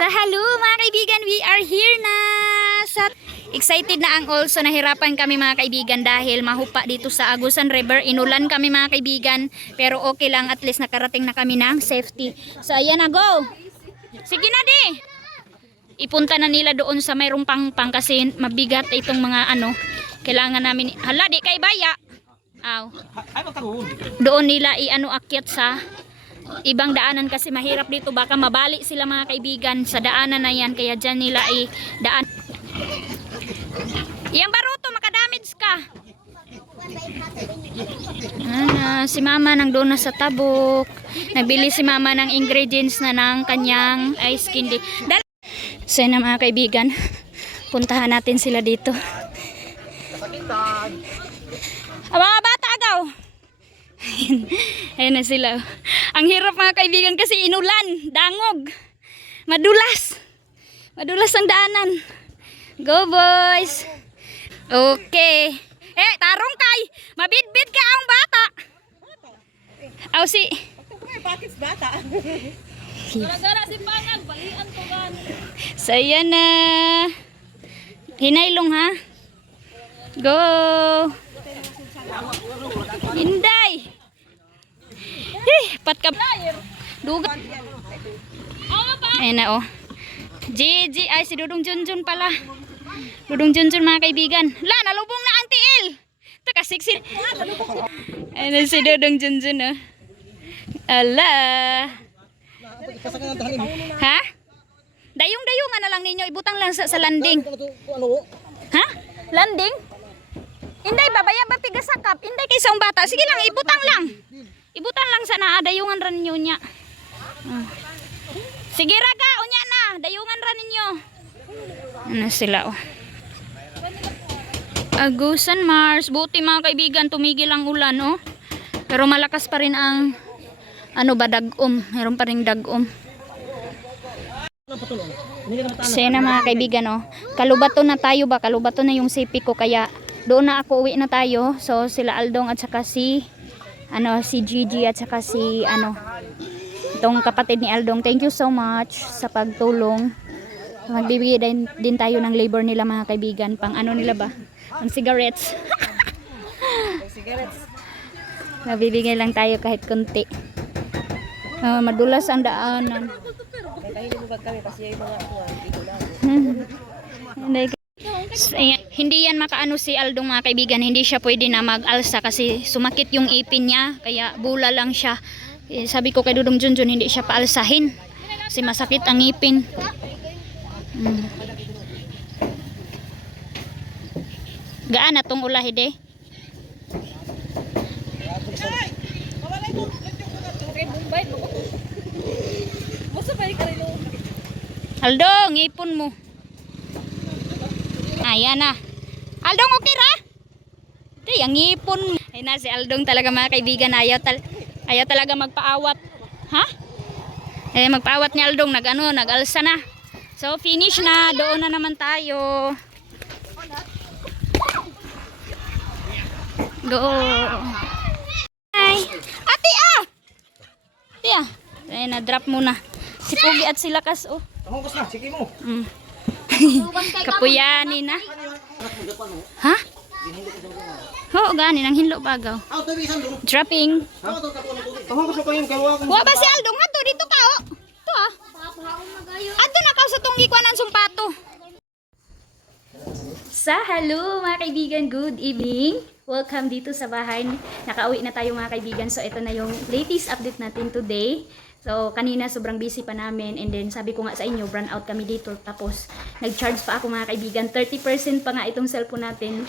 So hello mga kaibigan, we are here na sa excited na ang also nahirapan kami mga kaibigan dahil mahupa dito sa Agusan River. Inulan kami mga kaibigan pero okay lang, at least nakarating na kami ng safety. So ayan na, go! Sige na di! Ipunta na nila doon sa mayroong pangpang kasi mabigat itong mga ano. Kailangan namin, hala di kay baya! Aw. Doon nila akyat sa ibang daanan kasi mahirap dito, baka mabali sila mga kaibigan sa daanan na yan, kaya dyan nila daan. Yang baruto makadamage ka. Si mama nang doon na sa tabok, nabili si mama ng ingredients na ng kanyang ice candy. So na mga kaibigan, puntahan natin sila dito. Mga bata agaw. Ayan na sila. Ang hirap mga kaibigan kasi inulan, dangog, madulas ang daanan. Go boys. Okay. Tarong kay, mabidbid ka ang bata. Aw si Bakit bata? Gara-gara si Panag, balian to gan. So ayan na. Hinaylong ha. Go. Inday. Patkap. Duga. Ayan na oh. Gigi, ay si Dudong Junjun pala. Dudong Junjun mga kaibigan. La, nalubong na ang tiil. Ito kasiksi. Ayan na si Dudong Junjun oh. Ala. Ha? Dayong-dayungan na lang ninyo. Ibutang lang sa landing. Ha? Landing? Inday, babaya ba tigasakap? Inday kay isang bata. Sige lang, ibutang lang. Ibutang lang sa naa. Dayungan ran ninyo niya. Sige raga, unya na. Dayungan ran ninyo. Ano sila oh. Agusan Mars. Buti mga kaibigan, tumigil ang ulan oh. Pero malakas pa rin ang ano ba, dagom. Meron pa rin dagom. Sena mga kaibigan oh. Kalubato na tayo ba? Kalubato na yung sipi ko, kaya doon na ako, uwi na tayo. So sila Aldong at saka si Gigi at saka si itong kapatid ni Aldong. Thank you so much sa pagtulong. Magbibigay din tayo ng labor nila mga kaibigan. Pang ano nila ba? Ang cigarettes. Magbibigay lang tayo kahit konti. Madulas ang daanan. Hindi yan makaano si Aldong mga kaibigan. Hindi siya pwede na mag-alsa kasi sumakit yung ipin niya, kaya bula lang siya. Sabi ko kay Dudong Junjun, hindi siya paalsahin kasi masakit ang ipin. Gaan na tong ulahid eh. Aldong, ipon mo. Ayan na. Aldong, okay ra? Ito, yung ipon. Ay na, si Aldong talaga mga kaibigan. Ayaw talaga magpaawat. Ha? Magpaawat ni Aldong. Nag-alsa na. So, finish na. Doon na naman tayo. Go. Hi. Ate ah! Ate ah. Ay, na-drop muna. Si Pugi at si Lakas oh. Tangos na, sige mo. Kapuyani na. Ha? Oo, gani nang hinlo bagaw. Dropping. Wa ba si Aldong nga to dito ka oh. To ah. Adto na ka sa tunggi kuan ang sumpato. Hello mga kaibigan, good evening. Welcome dito sa bahay. Nakauwi na tayo mga kaibigan. So ito na yung latest update natin today. So kanina sobrang busy pa namin, and then sabi ko nga sa inyo, brand out kami dito, tapos nag-charge pa ako mga kaibigan. 30% pa nga itong cellphone natin.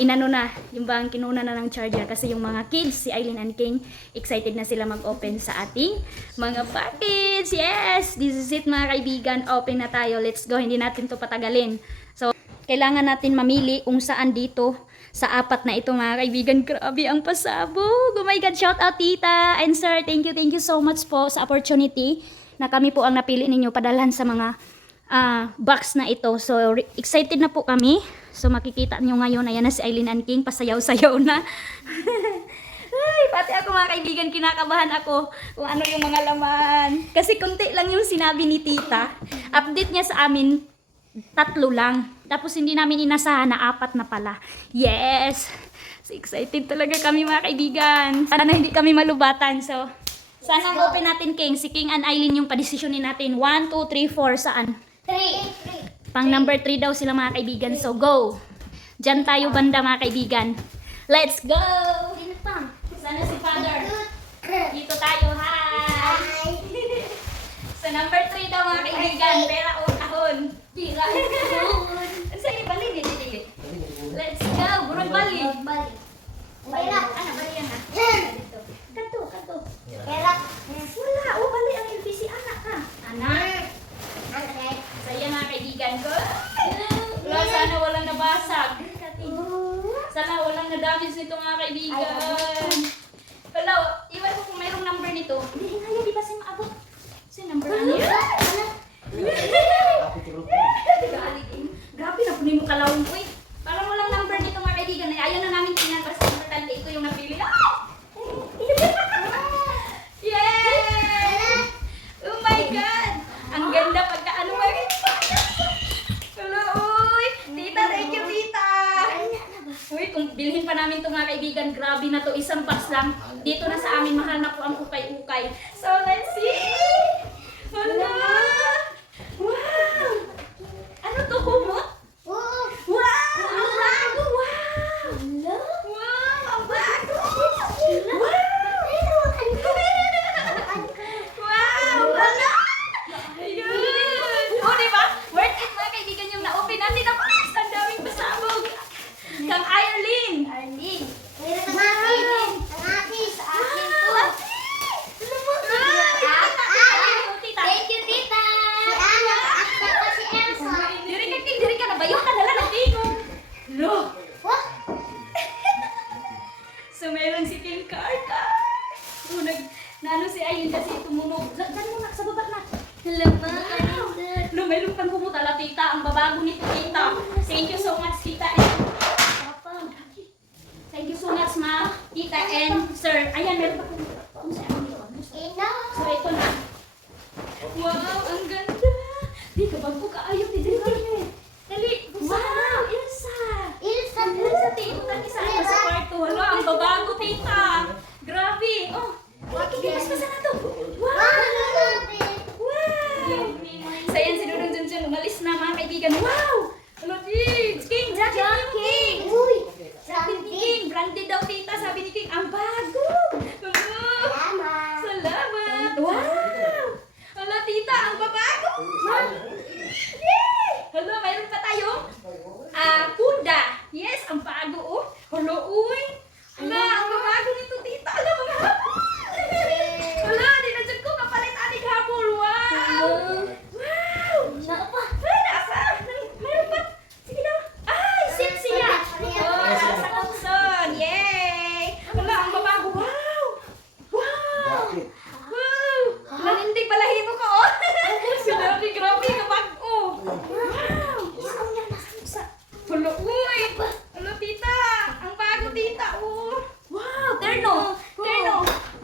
Inano na, yung bang kinuna na ng charger kasi yung mga kids, si Aileen and King, excited na sila mag-open sa ating mga package. Yes, this is it mga kaibigan. Open na tayo. Let's go. Hindi natin to patagalin. So kailangan natin mamili kung saan dito sa apat na ito mga kaibigan. Grabe ang pasabog. Oh my God, shout out tita and sir. Thank you so much po sa opportunity na kami po ang napili ninyo padalhan sa mga box na ito. So excited na po kami. So makikita nyo ngayon, ayan na si Aileen and King, pasayaw-sayaw na. Ay, Pati ako mga kaibigan, kinakabahan ako kung ano yung mga laman. Kasi konti lang yung sinabi ni tita. Update niya sa amin, 3 lang. Tapos hindi namin inasahan na 4 na pala. Yes! So excited talaga kami mga kaibigan. Sana hindi kami malubatan. So, sana ang open natin King. Si King and Eileen yung padesisyonin natin. 1, 2, 3, 4, saan? 3. Pang number 3 daw sila mga kaibigan. So, go! Diyan tayo banda mga kaibigan. Let's go! Sana si Father. Dito tayo, hi! Sa number 3 daw mga kaibigan. Pera o kahon. Pira o kahon. Sa'yo, bali, dili. Let's go! Burong bali. Ano, bali yan ha? Kanto. Wala, bali ang LBC. Anak ka. Anak. Saya mga kaibigan ko. Wala, sana walang nabasag. Sana walang na-damage nito mga kaibigan. Wala, iwan ko kung mayroong number nito. Hindi nga yan, di ba siya maabot? Siya number ano yun? Grabe na punin mo kalawin ko eh. Parang walang number nito mga kaibigan. Ayaw na namin tingnan basta importante. Ito yung napili. Yay! Oh my God! Ang ganda pagka ano ba? Hello, uy! Tita, thank you, tita! Uy, kung bilhin pa namin ito mga kaibigan, grabe na to. Isang box lang. Dito na sa amin, mahal na po ang ukay-ukay. So, let's see! Hala! Wow! Ano to, kumot? Wow! Ang bago! Wow! Wow! Ang bago! Wow! Wow! Wala! Ayun! O, diba? Worth it mga kaibigan yung na-open natin. Ang bilis! Ang daming pasabog! Kang Eileen! Diri ka na ba? Yung kadala ng tingong! Lo! So, meron si King Karka. Nano si Eileen kasi tumunog. Diyan mo na, sa baba na. Lo, meron pang kumutala, tita. Ang babago nito, tita. Thank you so much, tita. Thank you so much, ma, tita, and sir. Ayan, meron pa kung saan dito. So, ito na. Wow, ang ganda. Di ka bago ka. Ayaw, tita. Dali. Wow, Ilsa. Ilsa, tita. Isa ano sa kwarto. Hala, ang babago, tita. Grabe. Oh, kikipas pa sana to. Wow. So, yan, si Dudong Junjun. Umalis na, mga kaibigan. Wow. Hello, King. Jacket ni King. Sabi ni King, branded daw tita. Sabi ni King, ang bago. Salamat. Wow. Hala, tita, ang babago. Yay! Hala, mayroon pa tayong kuda. Yes, ang bago, oh. Hala, uy. Hala, ang babago nito, tita. Hala, mga hapon. Hala, dinadyan ko kapalit aning hapon. Wow. Wow. Ay, nasa. Mayroon pa. Sige daw. Ay, sip siya. Oh, nasa kapson. Yay. Hala, ang babago. Wow. Wow. Wow. Nanindig balahibo ko, oh. Grabe, kabago. Wow. Hala, uy. Hala, tita. Ang bago, tita, oh. Wow, terno.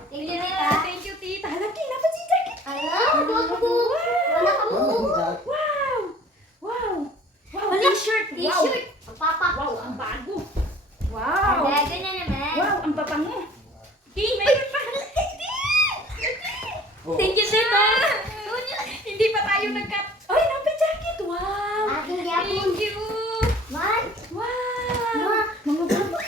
Thank you, tita. Hala, King, dapat si jacket. Wow. T-shirt. Wow, ang bago. Wow. Wow, ang papango. King, mayroon pa. Thank you, tita. Hindi pa tayo nagkat... Ay, napi jacket. Wow. Thank you. Wow. Mga bago.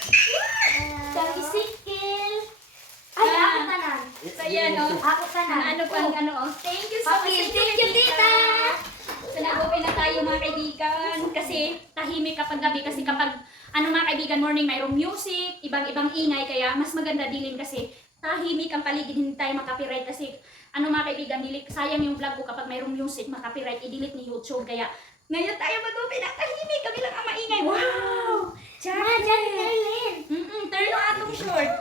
Saya, no? Ano pang ano, oh. Thank you so much. Thank you, tita. So, nag-open na tayo mga kaibigan. Kasi tahimik kapag gabi. Kasi kapag, mga kaibigan, morning, mayroong music, ibang ingay. Kaya mas maganda dilin kasi tahimik ang paligid. Hindi tayo makapiright. Kasi, mga kaibigan, sayang yung vlog ko kapag mayroong music, makapiright, i-delete ni YouTube. Kaya, ngayon tayo mag-open na tahimik. Kami lang ang maingay. Wow! Jacket! Turn on atong short.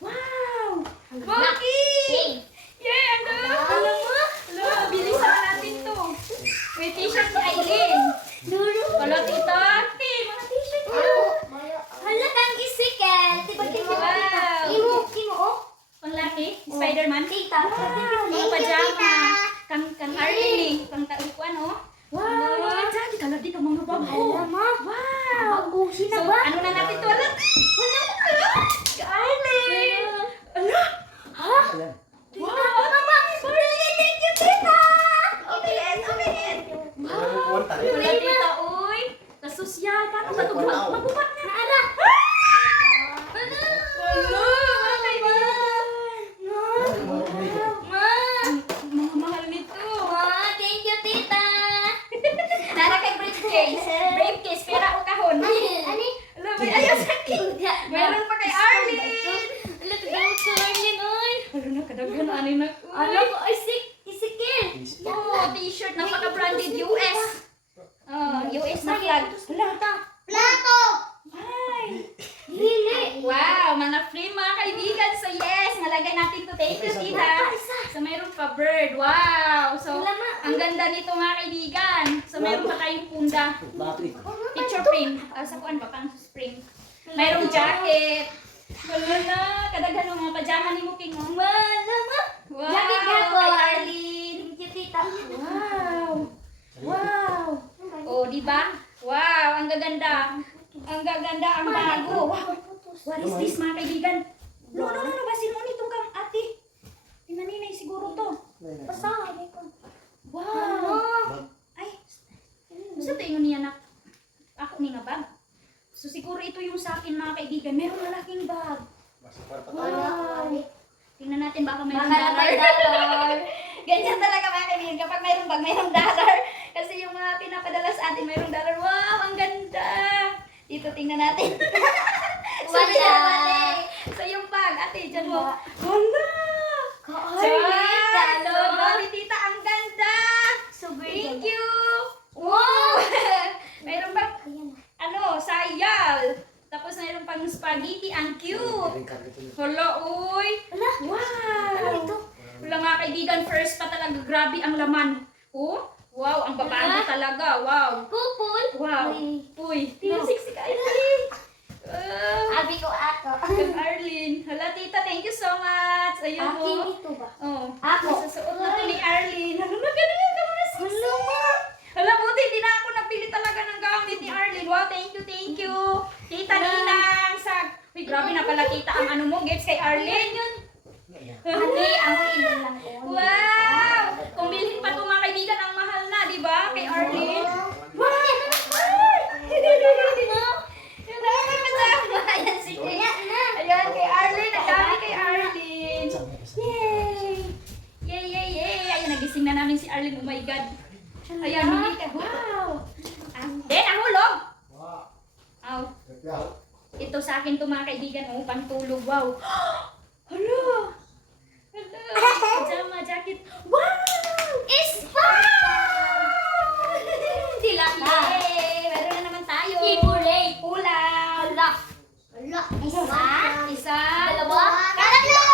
Wow! Monkey! Yay! Alam mo? Bilisan natin to. May t-shirt ni Eileen. Wala tita. Mga t-shirt. Hala kang isikel. Wow! Ano ba ito? Maguba! Naara! Wala! Mga kaibigan! Mga mahal nito. Thank you, tita. Nara kay briefcase. Briefcase, pera o kahon. Ani? Alam mo, ayaw sa akin. Meron pa kay Arlene. Let's go to Arlene, oy. Ano na, kadaghan na anin na. Ano ko? Ay, Isikil. Oh, t-shirt ng paka-branded US. US na flag. Plato. Ay. Dili. Wow, mga free mga kaibigan. So yes, nalagay natin to. Thank you, tita. So mayroon pa bird. Wow. So ang ganda nito mga kaibigan. So mayroon pa tayong punda. Picture frame. Sa kuan ba pang spring. Mayroong jacket. Wala na. Kadaghan ng mga pajama ni Muking. Wala na. Wow. Jacket nga po. Kay Arlene. Thank you, tita. Wow. Wow. Oh, di ba? Wow, ang gaganda. Ang gaganda, ang bago. Wow. What is this mga kaibigan? No, basin mo nito kang ate. Tinaninay siguro to. Pasahay ko. Wow. Ay, gusto to yun niya na ako ni nga bag. So siguro ito yung sa akin mga kaibigan. Meron malaking bag. Wow. Tingnan natin baka mayroong dollar. Ganyan talaga mga kaibigan. Kapag mayroong bag, mayroong dollar. Kasi yung mga pinapadala sa atin, mayroong dollar. Wow, ang ganda. Dito tingnan natin. Wala. So yung bag, ate, dyan mo. Wala. Ka-Arlene. So, grabe tita, ang ganda. Thank you. Wow. Mayroon bang, sayal. Tapos mayroon pang spaghetti, ang cute. Hala, uy. Wow. Wala mga kaibigan, first pa talaga, grabe ang laman. Oh, wow, ang babago talaga, wow. Pupul. Wow. Uy, tinasiksik ka, Abi ko ako. Kag Arlene. Hala, tita, thank you so much. Ayun Akin mo. ito ba? Oh, Ako. Susuot na to ni Arlene. Hala, ganun ka mga Hello. Hala, buti, hindi na ako napili talaga ng gamit ni Arlene. Wow, thank you, thank you. Tita Ninang, sag. Uy, grabe na pala, tita, ang ano mo, gifts kay Arlene. Yun. Abi, ako hindi lang ko. Wow! Kung bilhin pa ito mga kaibigan, ang mahal na, di ba? Kay Arlene. Ayan, sige. Ayan, kay Arlene. Ang dami kay Arlene. Yay! Yay, yay, yay! Ayan, nagising na namin si Arlene. Oh my God. Ayan, hindi ka. Wow! Then, nahulog! Aw. Ito sa akin to mga kaibigan. Oh, pantulog. Wow! Hala! Hala! Pajama, jacket. Wow! Ispa! Hindi lang. Yay! Meron na naman tayo. Ibulay. Ulam. Ala. Ala. Isa. Dalawa. Tatlo!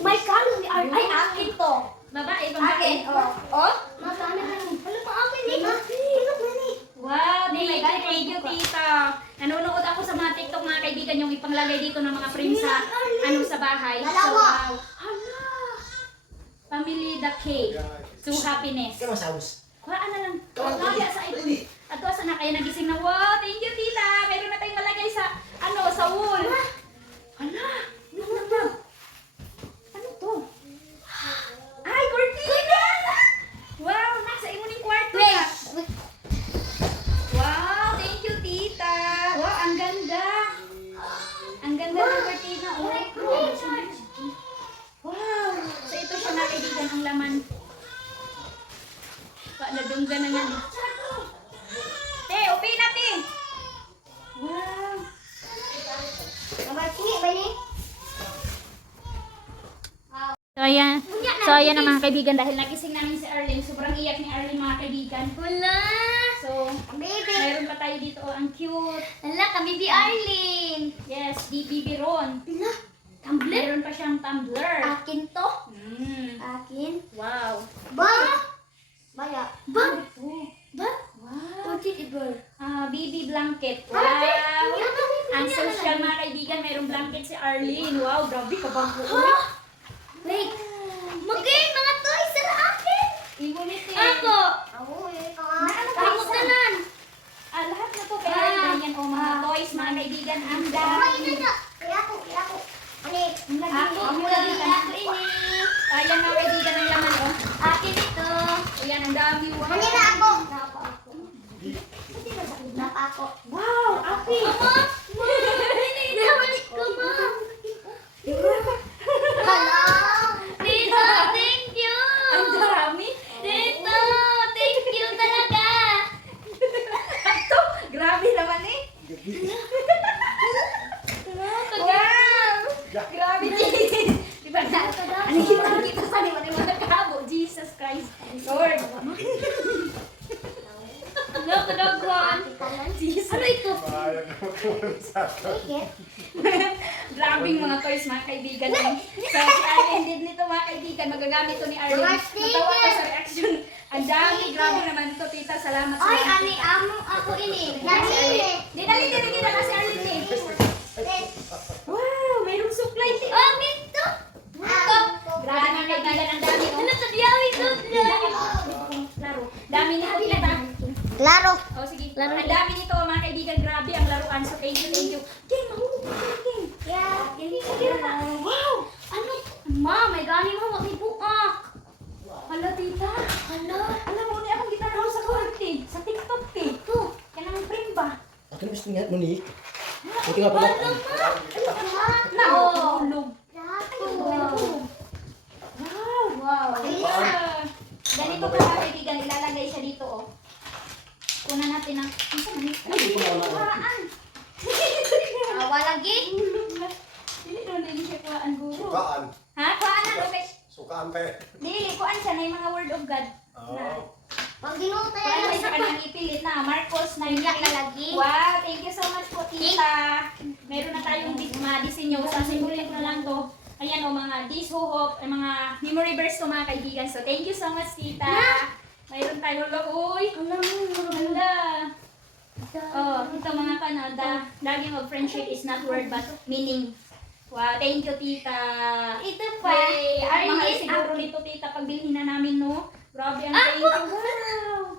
May kalo ni Arlene. Ay, akin to. Babae, babae. Akin, oh. Oh? Magkano na lang. Alam mo, akin eh. Tulog na ni. Wow, thank you, tita. Nanonood ako sa mga TikTok mga kaibigan yung ipanglalagay dito ng mga frames sa sa bahay. So, Dalawa. wow. Hala. Family the cake. To happiness. Kuhaan na lang. Kaya sa ito. At asa na kaya nagising na. Wow, thank you, tita. Meron na tayong malagay sa sa wall. Hala. Ano to? Ay, cortina! Wow, nasa imuning kwarto na. Wow, thank you, tita. Wow, ang ganda. Ang ganda ng cortina. Oh. Wow. So, ito siya na kaibigan ang laman. Nadungga na nga. Te, upi natin. Wow. Mabarki, ba ni? So ayan na mga kaibigan dahil nagising namin si Arlene. Sobrang iyak ni Arlene mga kaibigan. Wala. So, Baby. mayroon pa tayo dito. Oh, ang cute. Ala, kami bi Arlene. Yes, BB Ron. Ala. Tumbler. Mayroon pa siyang tumbler. Akin to. Akin. Wow. Ba? Baya. Ba? Oh. Ba? Wow. Putih iber. Baby blanket. Wow. Ang social mga kaibigan, mayroong blanket si Arlene. Wow, grabe ka bang Wait. Magay mga toys sa akin. Igunit eh. Ako. Ako eh. Kamot na nan. Lahat na to kaya ganyan o mga toys, mga kaibigan. Ang dami. Kaya ako. Ani. Ako ini. Ayan mga kaibigan ang laman o. Akin ito. Ayan, ang dami. Wow. Ani na ako. Ticket. Grabing mga toys mga kaibigan. So si Arlen din nito mga kaibigan. Magagamit to ni Arlen. Natawa ka sa reaction. Ang dami. Grabe naman ito tita. Salamat sa Ay, lahat. ani, amo ako ini. Di dali na kasi Arlen eh. Wow, mayroong supply ito. Oh, dito. Grabe mga kaibigan. Ang dami. Ano sa diyawi ko? Laro. Dami nito tita. Laro. Oh, sige. Ang dami nito mga kaibigan. Grabe ang laruan. So thank you, thank you. King, mahulog ka King. Yeah. Sige na. Wow! Ano? Ma, may gani mo. Wag ibuak. Hala, tita. Ano? Alam mo, akong gitara ko sa kwarti. Sa TikTok, eh. Ito. Yan ang frame ba? Akin gusto niya, Monique. Buti nga pala. Na, oh. Hulog. Wow. Wow. Wow. Ayan. Ganito pa mga kaibigan. Ilalagay siya dito, oh. Kunan natin ang... Ano sa manik? Kuhaan. Awa lagi. Dili doon din siya kuhaan, guru. Sukaan. Ha? Kuhaan na, okay. Sukaan pa eh. Dili, kuhaan siya na yung mga word of God. Na. Pag dinuta Kaya yan. isa ka nang ipilit na. Marcos 9. Iyak na lagi. Wow, thank you so much po, tita. Meron na tayong mga disenyo. Sasimulan ko na lang to. Ayan o, mga dishohop, mga memory verse to mga kaibigan. So, thank you so much, tita. Mayroon tayong uy. Hala. Oh, ito mga Canada. Laging of friendship is not word but meaning. Wow, thank you, tita. Ito pa. Ay, ay, mga Arlene, siguro nito, tita, pag bilhin na namin, no? Grabe, ang thank you. Wow.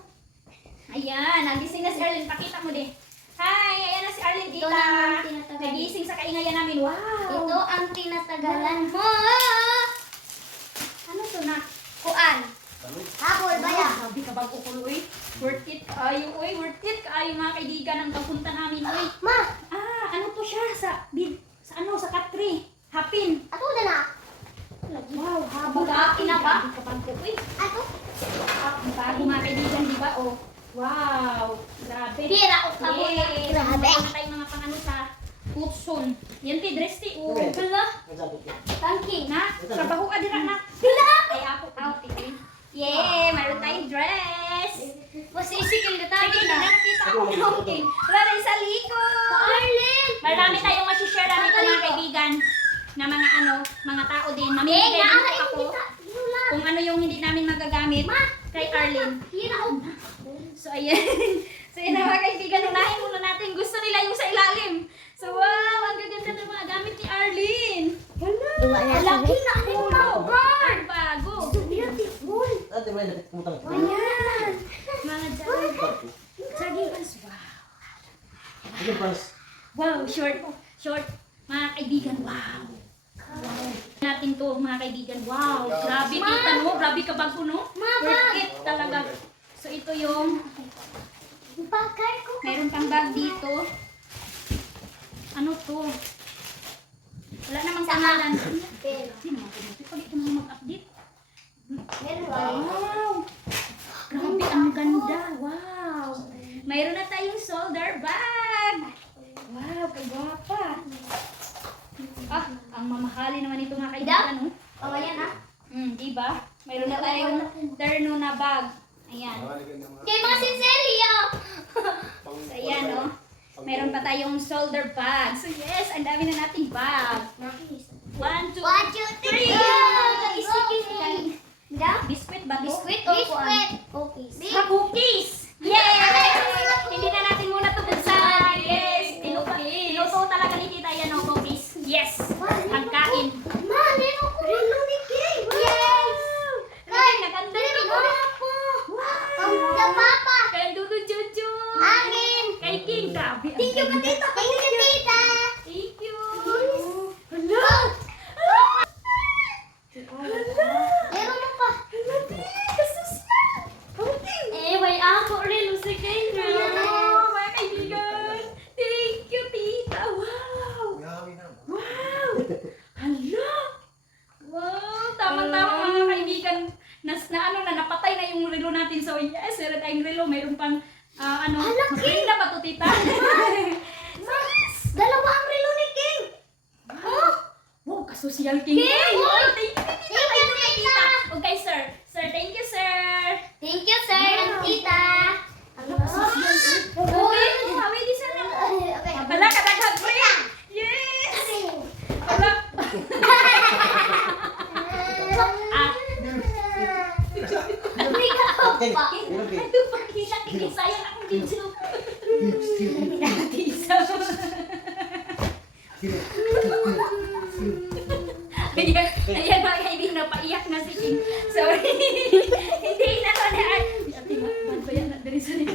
Ayan, nagising na si Arlene. Pakita mo din. Hi, ayan na si Arlene, Ito tita. na ang tinatagalan. Nagising sa kaingayan namin. Wow. Ito ang tinatagalan mo. Ano to na? Kuan. Habol ba yan? Sabi ka bago ko, uy. Worth it kaayo, uy. Worth it kaayo mga kaibigan ang pagpunta namin, uy. Ma, Ah, ano to siya? Sa Katri. Hapin. ato na na. Wow, habang Hapin na ba? Kapag ko, uy. Ato? Bago mga kaibigan, di ba? Oh. Wow. Grabe. Hira o kabol na. Yay! Grabe. Meron tayong mga pangano sa Utson. Yan ti, dress ti. Oh. Hala. Tangking. Na, trabaho ka dira na. Hala. Ay, ako out. Yay! Meron tayong dress. Masisikil na tayo Sige, na. nakita ako. Okay. Wala sa likod. Arlen. Marami tayong masishare namin ito mga kaibigan. Na mga mga tao din. Eh, Mamimigay din naara ako yung kita. Lula. kung ano yung hindi namin magagamit kay Arlene. Hira o. So, ayan. So, yun na mga kaibigan. Unahin muna natin. Gusto nila yung sa ilalim. So, wow! Ang gaganda ng mga gamit ni Arlene. Duwa na laki na. Ulo. Ang bago. Beautiful. Ate, may lapit putang. Ayan. Mga dami. Saging pas. Wow. Sige, pas. Wow. Short. Short. Mga kaibigan. Wow. Wow. Natin to mga kaibigan. Wow. Grabe tita no. Grabe ka bago no. Worth it talaga. So, ito yung Bakar ko. mayroon pang bag dito. Ano to? Wala namang pangalan. Pero. Sino mga pinito? Pag ito mga mag-update. Meron ba? Wow! Grabe, ang ganda. Wow! Mayroon na tayong shoulder bag. Wow, kagwapa. Ah, ang mamahali naman ito mga kaibigan. No? Oh, yan ha. Diba? Mayroon na tayong terno na bag. Ayan. Kay mga sinselio. So, ayan, no? Mayroon pa tayong shoulder bag. So, yes, ang dami na nating bag. 1, 2, 1, 2, 3. Isikil. Da? Biscuit ba to? Biscuit o kuan? Cookies. Sa cookies! Yes! Hindi na natin muna ito dun sa... Yes! Tinuto talaga ni tita yan ng cookies. Yes! Pagkain. Ma, meron ko relo ni King. Yes! Kay, naganda Meron rin ko oh. na po. Ang the papa. Kay Dudu Jojo. Angin. Kay King, grabe. Thank you, Tita. Thank you, Tita. Thank you. Hello. Meron mo pa. Eh, may ako rin. Si King. Mga kaibigan. Thank you, tita. Wow! Wow! Hala! Wow! Tamang-tama mga kaibigan. Napatay na yung relo natin. So, yes, meron tayong relo. Mayroon pang, maganda ba ito, tita? Dalawa ang relo ni King. Oh. Wow, kasosyal King. King! Wow, thank you, tita. Thank you, Thank you, tita. Okay, sir. Sir, thank you, sir. Thank you, sir and tita. Ano, kasosyal? Okay, hawi di sir. Okay. Wala ka King. pa. Meron, King. Ano pa kita? Sayang akong video. Tisa. Ayan mga kaibigan, napaiyak na si King. Sorry. Hindi na to na. Ate, magbayan na dali sa nila.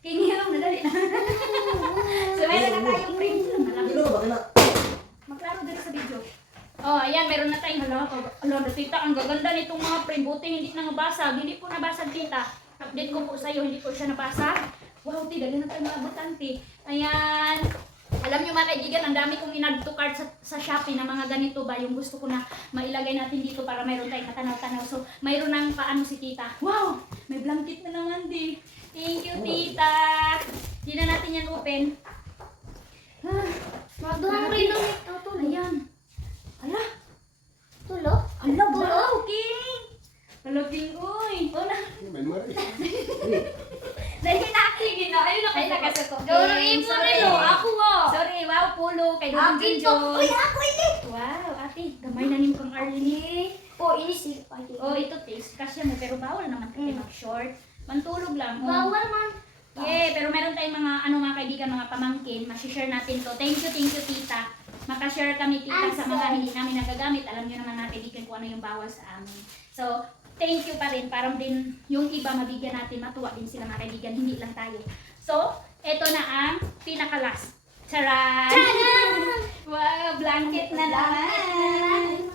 King, hirap na dali na. So, meron na tayong frame. Ilo, bakit na? Maklaro dali sa video. Oh, ayan, meron na tayong hala, tita, ang gaganda nitong mga frame. Buti hindi na nabasag. Hindi po nabasag, tita. Update ko po sa iyo, hindi po siya nabasag. Wow, tita, dali na tayong mga butante. Ayan. Alam nyo mga kaibigan, ang dami kong in-add to cart sa Shopee na mga ganito ba, yung gusto ko na mailagay natin dito para mayroon tayong katanaw-tanaw. So, mayroon ng paano si tita. Wow! May blanket na naman di. Thank you, tita. Hindi na natin yan open. Ah, Maduhang rin lang ito. Tulo. ayan. Ala, Tulo? ala, wow, King! Ala, King, uy. Una. May mari. Dahil nakikin na. Ayun na kayo nakasako. Dolo, imo rin, oh. Ako, oh. Sorry, wow, pulo. Kay Dudong Akin to. Junjun. Uy, ako ini. Wow, ate, gamay na nin kang Arlene. Oh, inisip pa. Oh, ito taste kasi mo pero bawal naman kasi mag-short. Mantulog lang. Oh. Bawal man. Yeah, pero meron tayong mga kaibigan, mga pamangkin, ma-share natin to. Thank you, tita. Maka-share kami tita sa mga hindi namin nagagamit. Alam niyo naman mga kaibigan kung ano yung bawal sa amin. So, thank you pa rin. Parang din yung iba mabigyan natin, matuwa din sila mga kaibigan, hindi lang tayo. So, eto na ang pinaka-last. Charan! Wow, blanket na naman!